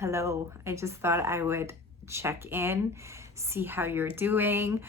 Hello. I just thought I would check in, see how you're doing.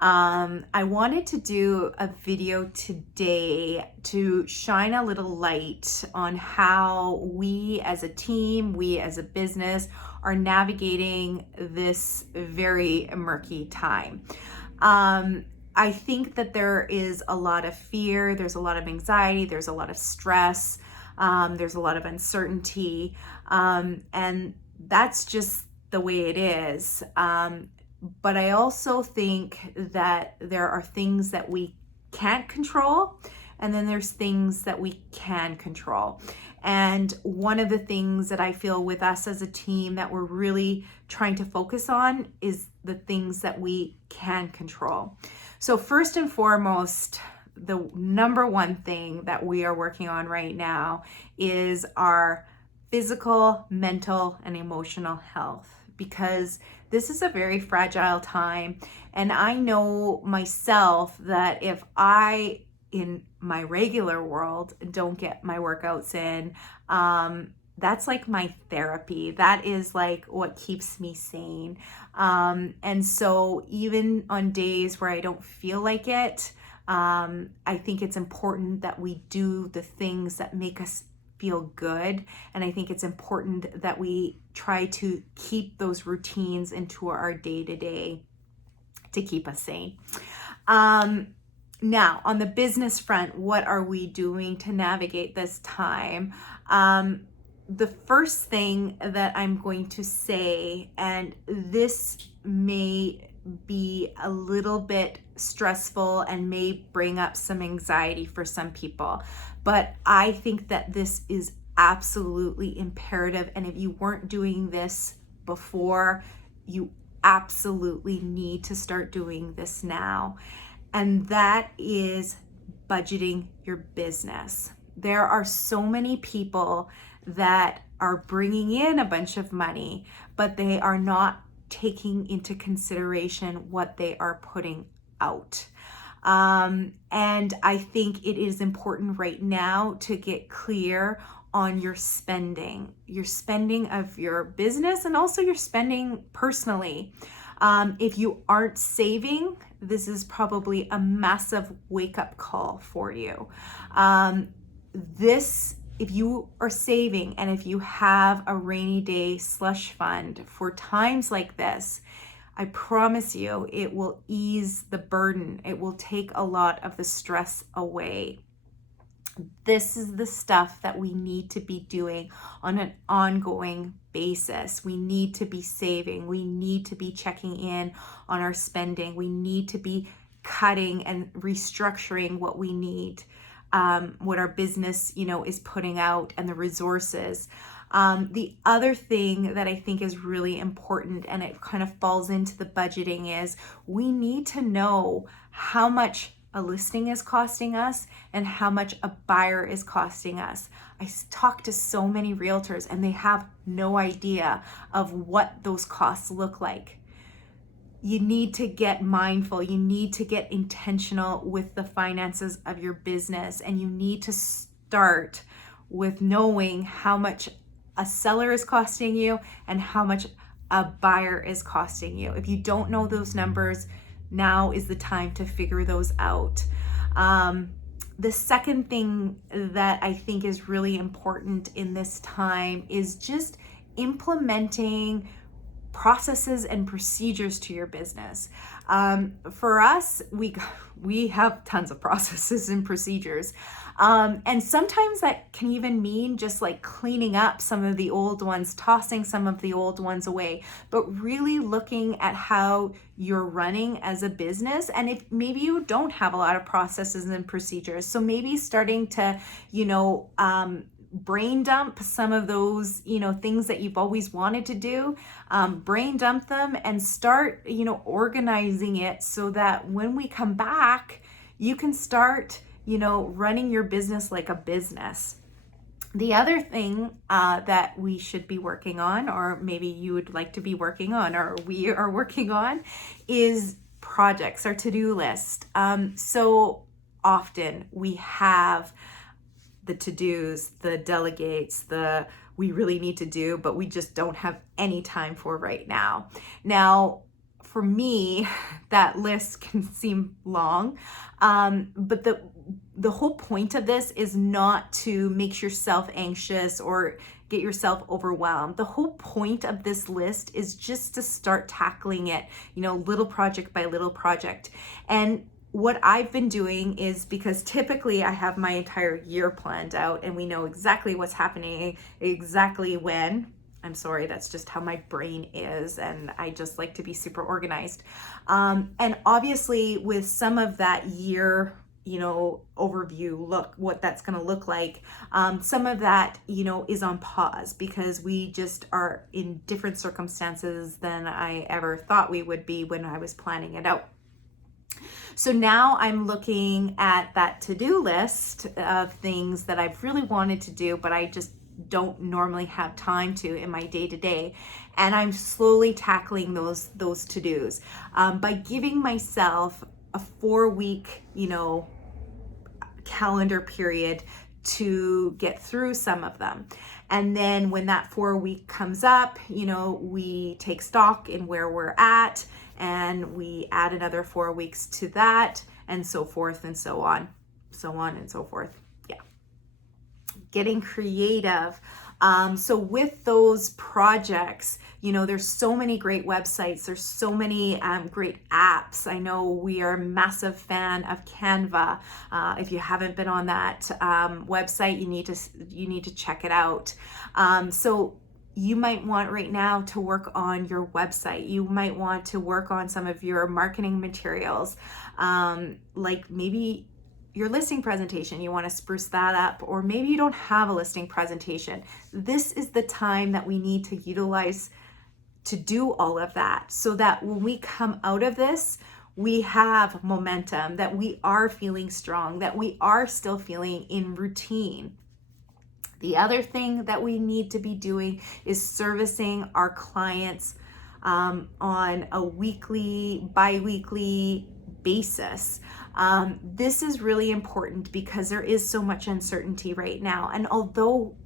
I wanted to do a video today to shine a little light on how we as a team, we as a business are navigating this very murky time. I think that there is a lot of fear, there's a lot of anxiety, there's a lot of stress, there's a lot of uncertainty, and that's just the way it is. But I also think that there are things that we can't control, and then there's things that we can control. And one of the things that I feel with us as a team that we're really trying to focus on is the things that we can control. So first and foremost, the number one thing that we are working on right now is our physical, mental, and emotional health, because this is a very fragile time. And I know myself that if I, in my regular world, don't get my workouts in, that's like my therapy. That is like what keeps me sane. And so even on days where I don't feel like it, I think it's important that we do the things that make us feel good. And I think it's important that we try to keep those routines into our day-to-day to keep us sane. Now, on the business front, what are we doing to navigate this time? The first thing that I'm going to say, and this may be a little bit stressful and may bring up some anxiety for some people, but I think that this is absolutely imperative. And if you weren't doing this before, you absolutely need to start doing this now. And that is budgeting your business. There are so many people that are bringing in a bunch of money, but they are not taking into consideration what they are putting out. And I think it is important right now to get clear on your spending of your business, and also your spending personally. If you aren't saving, this is probably a massive wake-up call for you. If you are saving, and if you have a rainy day slush fund for times like this, I promise you it will ease the burden. It will take a lot of the stress away. This is the stuff that we need to be doing on an ongoing basis. We need to be saving. We need to be checking in on our spending. We need to be cutting and restructuring what we need, what our business, is putting out, and the resources. The other thing that I think is really important, and it kind of falls into the budgeting, is we need to know how much a listing is costing us and how much a buyer is costing us. I talk to so many realtors and they have no idea of what those costs look like. You need to get mindful. You need to get intentional with the finances of your business, and you need to start with knowing how much a seller is costing you and how much a buyer is costing you. If you don't know those numbers, now is the time to figure those out. The second thing that I think is really important in this time is just implementing processes and procedures to your business. For us, we have tons of processes and procedures. And sometimes that can even mean just like cleaning up some of the old ones, tossing some of the old ones away, but really looking at how you're running as a business. And if maybe you don't have a lot of processes and procedures, so maybe starting to, brain dump some of those, things that you've always wanted to do, brain dump them and start, organizing it so that when we come back, you can start, running your business like a business. The other thing that we should be working on, or maybe you would like to be working on, or we are working on, is projects, our to-do list. So often we have the to-dos, the delegates, we really need to do, but we just don't have any time for right now. Now, for me, that list can seem long, but the whole point of this is not to make yourself anxious or get yourself overwhelmed. The whole point of this list is just to start tackling it, little project by little project. And what I've been doing is, because typically I have my entire year planned out and we know exactly what's happening, exactly when. I'm sorry, that's just how my brain is, and I just like to be super organized. And obviously with some of that year, overview, look what that's going to look like. Some of that, is on pause because we just are in different circumstances than I ever thought we would be when I was planning it out. So now I'm looking at that to-do list of things that I've really wanted to do, but I just don't normally have time to in my day-to-day. And I'm slowly tackling those to-dos by giving myself a 4-week, calendar period to get through some of them. And then when that 4-week comes up, we take stock in where we're at and we add another 4 weeks to that, and so forth and so on and so forth. Yeah. Getting creative. So with those projects, there's so many great websites. There's so many great apps. I know we are a massive fan of Canva. If you haven't been on that website, you need to check it out. So you might want right now to work on your website. You might want to work on some of your marketing materials, like maybe your listing presentation, you want to spruce that up, or maybe you don't have a listing presentation. This is the time that we need to utilize to do all of that, so that when we come out of this, we have momentum, that we are feeling strong, that we are still feeling in routine. The other thing that we need to be doing is servicing our clients on a weekly, bi-weekly basis. This is really important because there is so much uncertainty right now. And although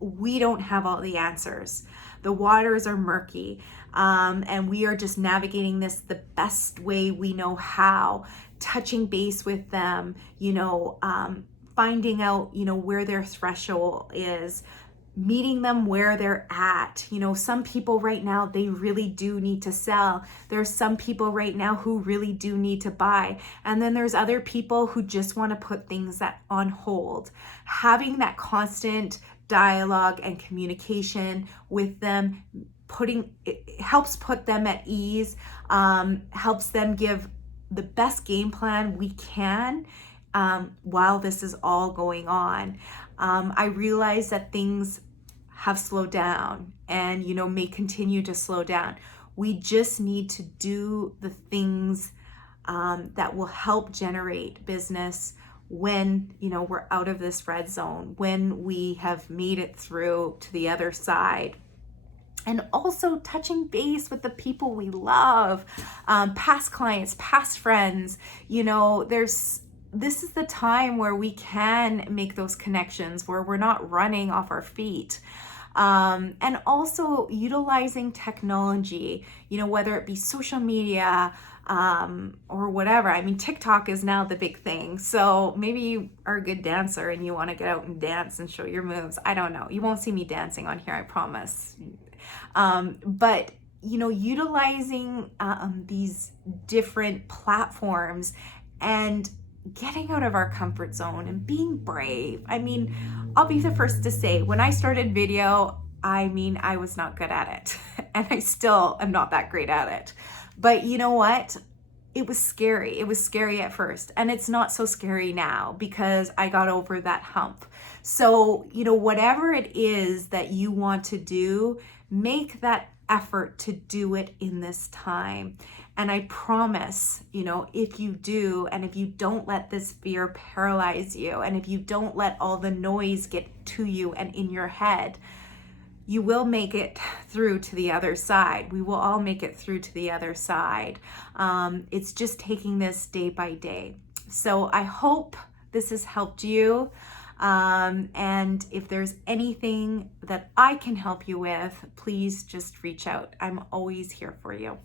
we don't have all the answers, the waters are murky, and we are just navigating this the best way we know how, touching base with them, finding out, where their threshold is, meeting them where they're at. Some people right now, they really do need to sell. There's some people right now who really do need to buy. And then there's other people who just want to put things on hold. Having that constant dialogue and communication with them, it helps put them at ease, helps them give the best game plan we can while this is all going on. I realize that things have slowed down and, may continue to slow down. We just need to do the things that will help generate business when, we're out of this red zone, when we have made it through to the other side. And also touching base with the people we love, past clients, past friends. This is the time where we can make those connections, where we're not running off our feet. And also utilizing technology, whether it be social media or whatever. I mean, TikTok is now the big thing. So maybe you are a good dancer and you want to get out and dance and show your moves. I don't know. You won't see me dancing on here, I promise. But utilizing these different platforms and getting out of our comfort zone and being brave. I mean, I'll be the first to say, when I started video, I was not good at it. And I still am not that great at it. But you know what? It was scary. It was scary at first. And it's not so scary now because I got over that hump. So, whatever it is that you want to do, make that effort to do it in this time. And I promise, if you do, and if you don't let this fear paralyze you, and if you don't let all the noise get to you and in your head, you will make it through to the other side. We will all make it through to the other side. It's just taking this day by day. So I hope this has helped you. And if there's anything that I can help you with, please just reach out. I'm always here for you.